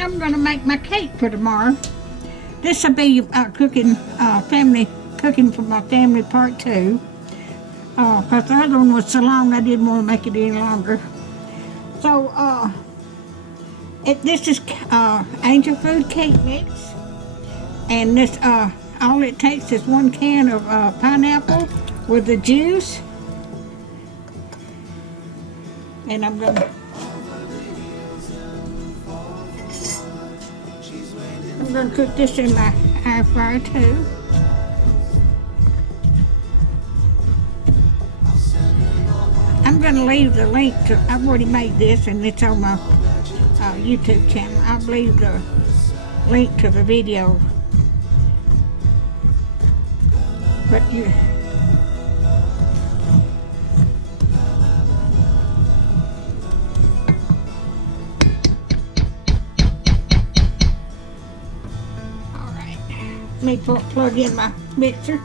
I'm going to make my cake for tomorrow. This will be cooking, family cooking for my family part 2. Because the other one was so long, I didn't want to make it any longer. So, this is Angel Food Cake Mix. And this, all it takes is 1 can of pineapple with the juice. And I'm going to cook this in my air fryer too. I'm going to leave the link to, I've already made this and it's on my YouTube channel. I'll leave the link to the video. But you... Let me plug in my mixer.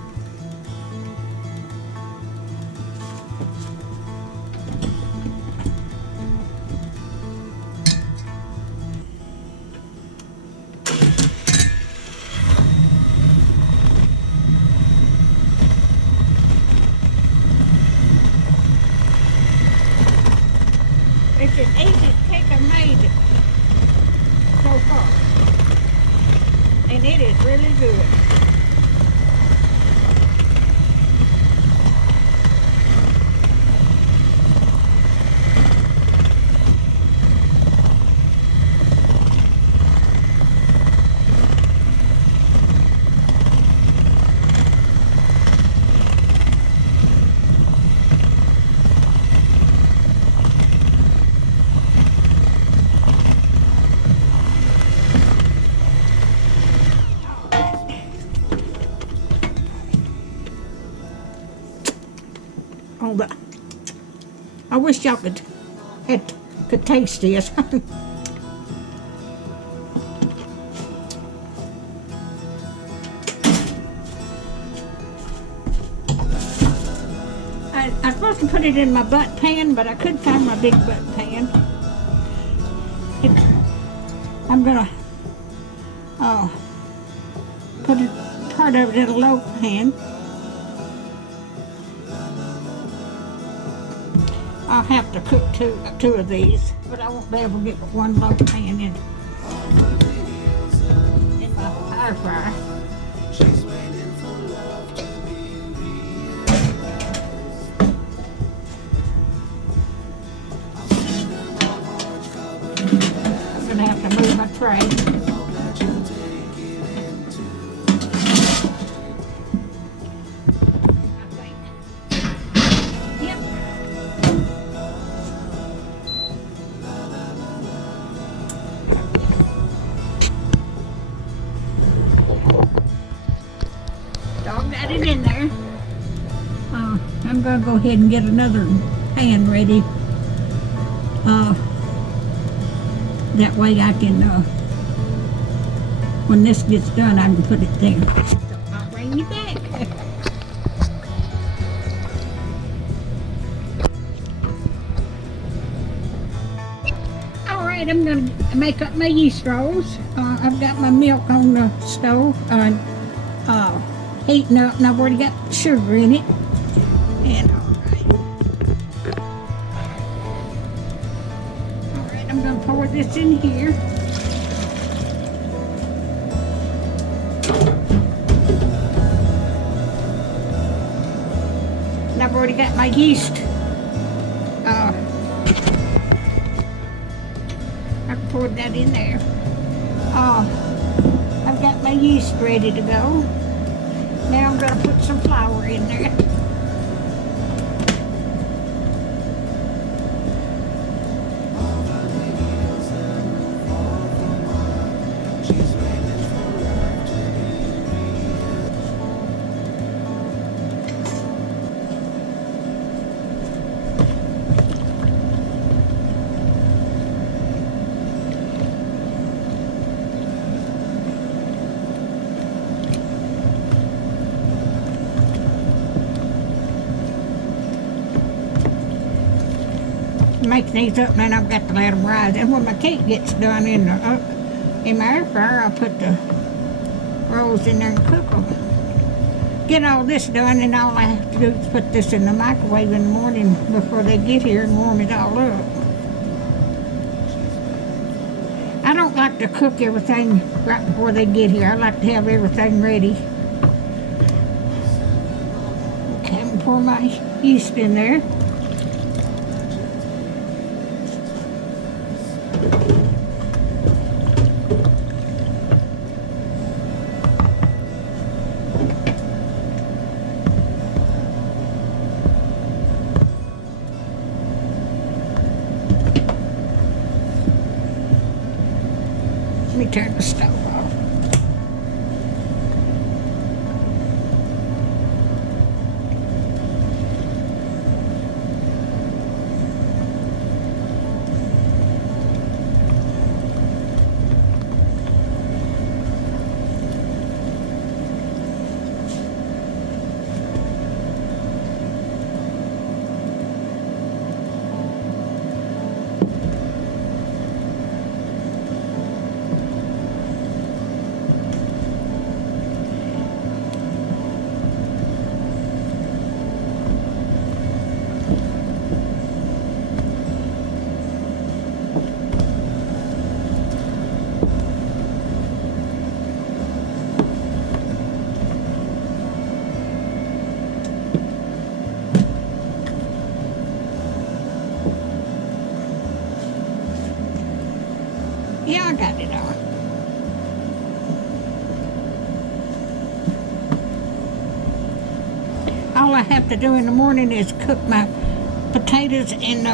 It's the easiest cake I've made so far. And it is really good. Oh, but I wish y'all could taste this. I was supposed to put it in my butt pan, but I couldn't find my big butt pan. I'm gonna put part of it in a low pan. I'll have to cook two of these, but I won't be able to get one low pan in my air fryer. I'm gonna have to move my tray. Got it in there. I'm going to go ahead and get another pan ready. That way I can, when this gets done, I can put it there. So I'll bring you back. Alright, I'm going to make up my yeast rolls. I've got my milk on the stove. Heating up, and I've already got sugar in it. And alright, I'm going to pour this in here. And I've already got my yeast. I poured that in there. I've got my yeast ready to go. Now I'm going to put some flour in there. Make these up, and then I've got to let them rise. And when my cake gets done in the In my air fryer, I put the rolls in there and cook them. Get all this done, and all I have to do is put this in the microwave in the morning before they get here and warm it all up. I don't like to cook everything right before they get here. I like to have everything ready. Okay, I'm gonna pour my yeast in there. Let me turn the stove off. Yeah, I got it on. All I have to do in the morning is cook my potatoes and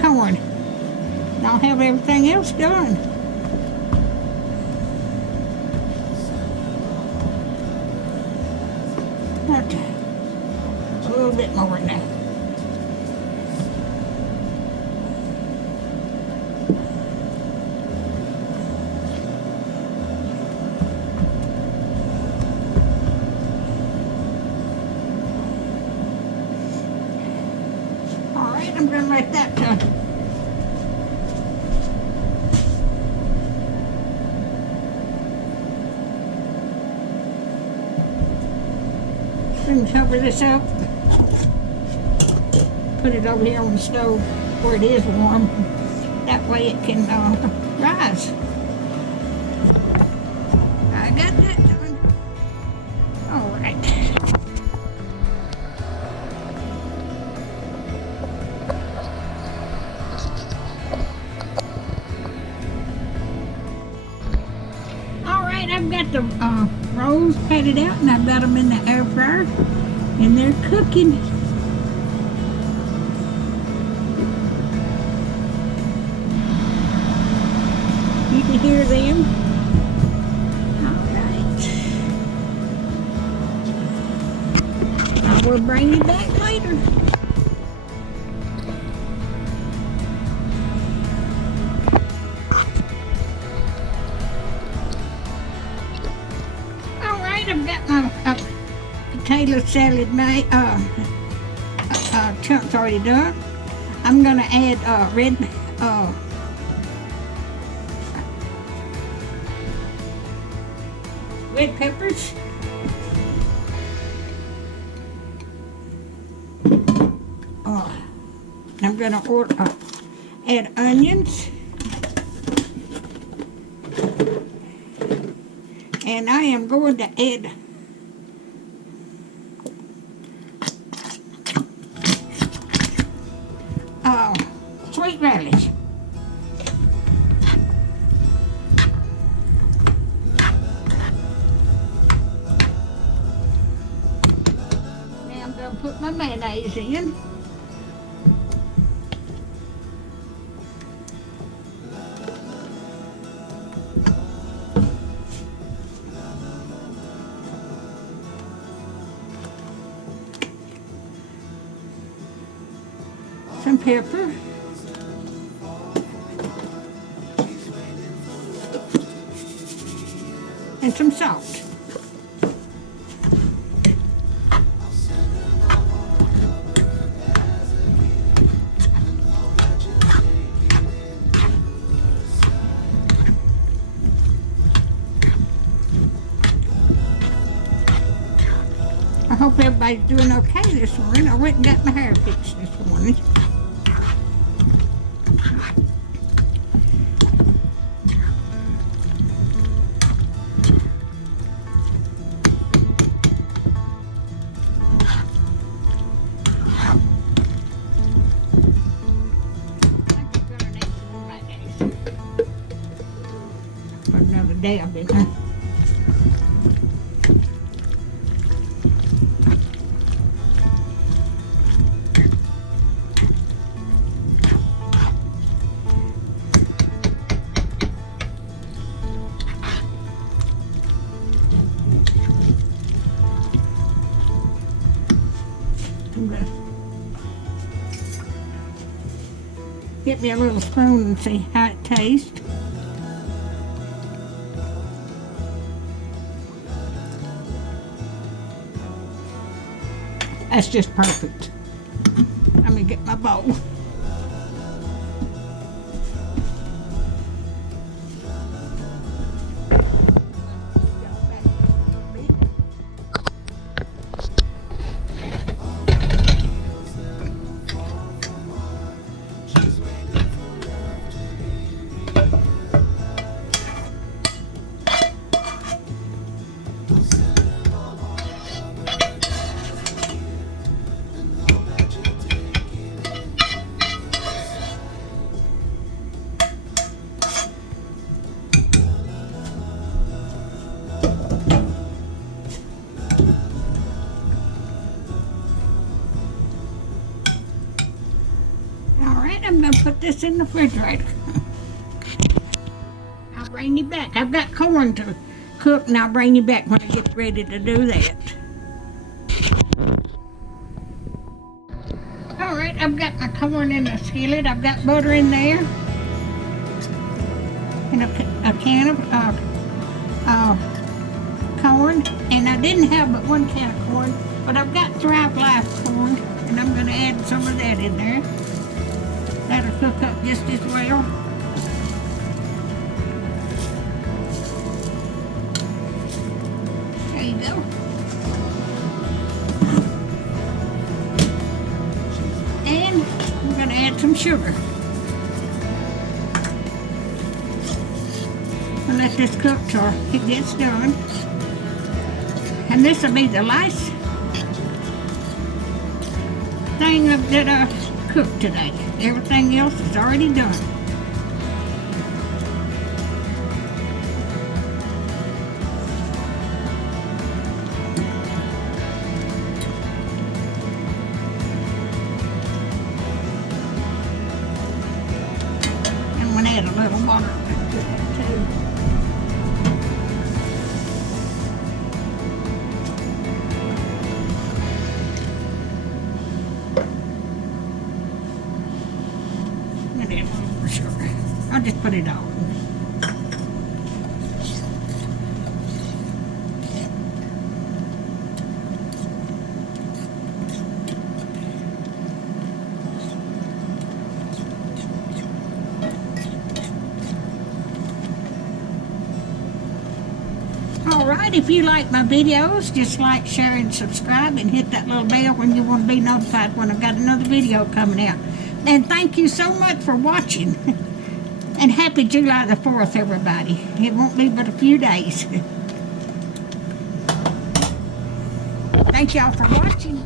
corn. And I'll have everything else done. Okay. A little bit more now. I'm going to let that cover this up. Put it over here on the stove where it is warm. That way it can rise. I got that done. All right. I've got the rolls patted out, and I've got them in the air fryer, and they're cooking. You can hear them. All right. I will bring you back later. I've got my potato salad made, chunks already done. I'm going to add red peppers. I'm going to add onions. And I am going to add sweet relish. Now I'm going to put my mayonnaise in. Some pepper, and some salt. hope everybody's doing okay this morning. I went and got my hair fixed this morning. For another day I've been here. I'm gonna get me a little spoon and see how it tastes. That's just perfect. Let me get my bowl. I'm gonna put this in the refrigerator. I'll bring you back. I've got corn to cook, and I'll bring you back when I get ready to do that. All right, I've got my corn in the skillet. I've got butter in there, and a can of corn. And I didn't have but one can of corn, but I've got Thrive Life corn, and I'm gonna add some of that in there. That'll cook up just as well. There you go. And I'm going to add some sugar. I'll let this cook till it gets done. And this will be the last thing that I cooked today. Everything else is already done. I'm going to add a little water to that too. Sugar. I'll just put it on. Alright, if you like my videos, just like, share, and subscribe, and hit that little bell when you want to be notified when I've got another video coming out. And thank you so much for watching. And happy July the 4th, everybody. It won't be but a few days. Thank y'all for watching.